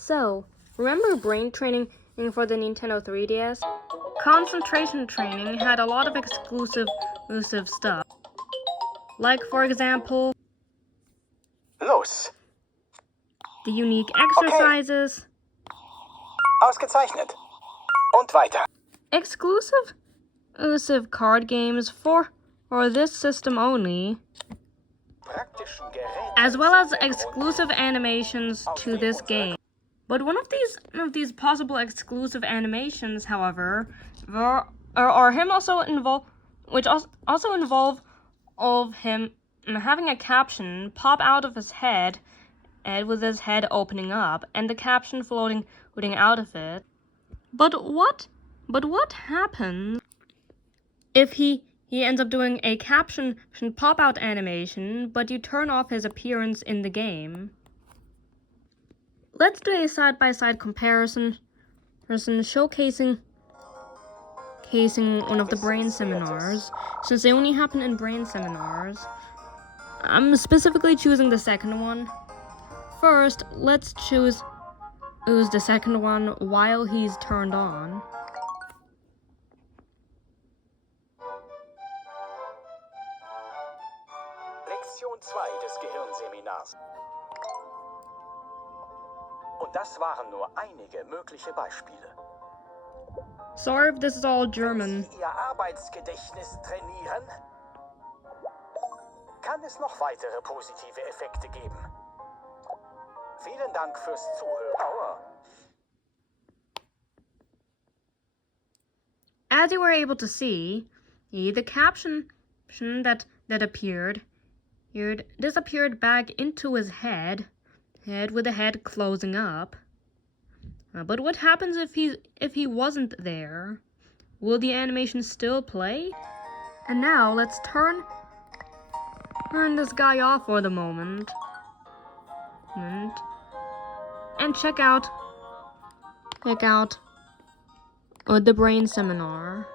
So, remember brain training for the Nintendo 3DS? Concentration training had a lot of exclusive stuff. Like, for example, Los. the unique exercises, Ausgezeichnet. Und weiter. exclusive card games for this system only, as well as exclusive animations to this game. But one of these possible exclusive animations, however, are him also involve, which also involve of him having a caption pop out of his head, and with his head opening up, and the caption floating out of it. But what happens if he ends up doing a caption pop out animation, but you turn off his appearance in the game? Let's do a side-by-side comparison showcasing one of the brain seminars, since they only happen in brain seminars. I'm specifically choosing the second one. First, let's choose the second one while he's turned on. Lektion 2 des Gehirnseminars. Und das waren nur einige mögliche Beispiele. Sorry if this is all German. Sie Ihr Arbeitsgedächtnis trainieren? Kann es noch weitere positive Effekte geben? Vielen Dank fürs Zuhören. As you were able to see, the caption that appeared disappeared back into his head with the head closing up. But what happens if he wasn't there? Will the animation still play? And now let's turn this guy off for the moment and check out the brain seminar.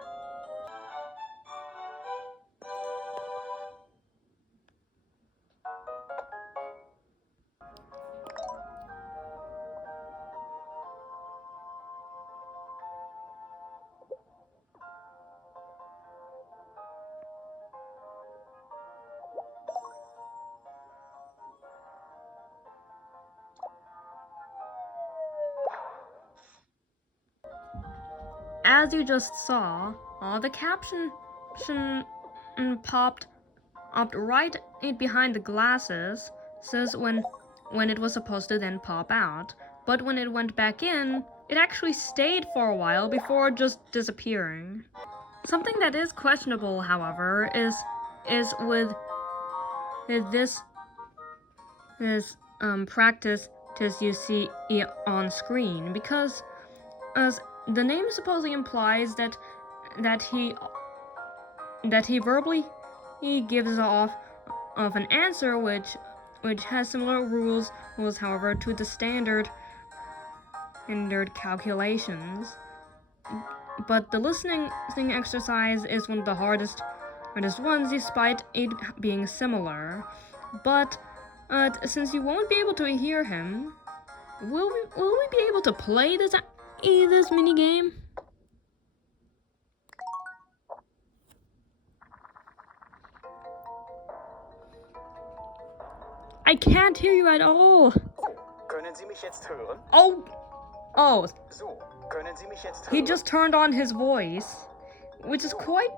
As you just saw, the caption popped right behind the glasses, says when it was supposed to then pop out. But when it went back in, it actually stayed for a while before just disappearing. Something that is questionable, however, is with this practice you see on screen, because as the name supposedly implies that he verbally gives off an answer which has similar rules, however, to the standard calculations. But the listening exercise is one of the hardest ones, despite it being similar. But since you won't be able to hear him, will we be able to play this minigame? I can't hear you at all. Können Sie mich jetzt hören? Oh. So, können Sie mich jetzt hören? He just turned on his voice, which is quite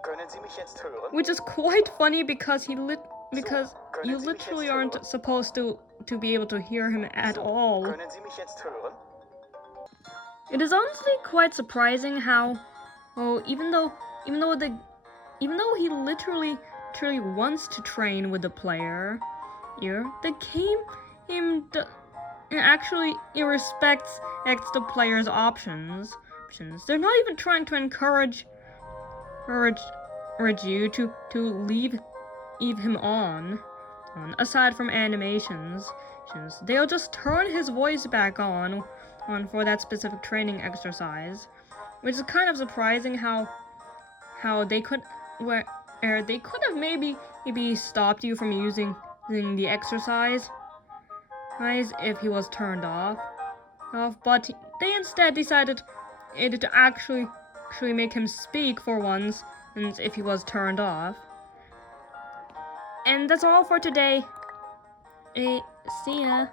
funny because you literally aren't supposed to be able to hear him at all. Können Sie mich jetzt hören? It is honestly quite surprising how, even though he literally wants to train with the player, the game actually respects the player's options. They're not even trying to encourage you to leave him on, aside from animations. They'll just turn his voice back on for that specific training exercise, which is kind of surprising how they could have maybe stopped you from using the exercise if he was turned off. off, but they instead decided to actually make him speak for once, and if he was turned off. And that's all for today. See ya.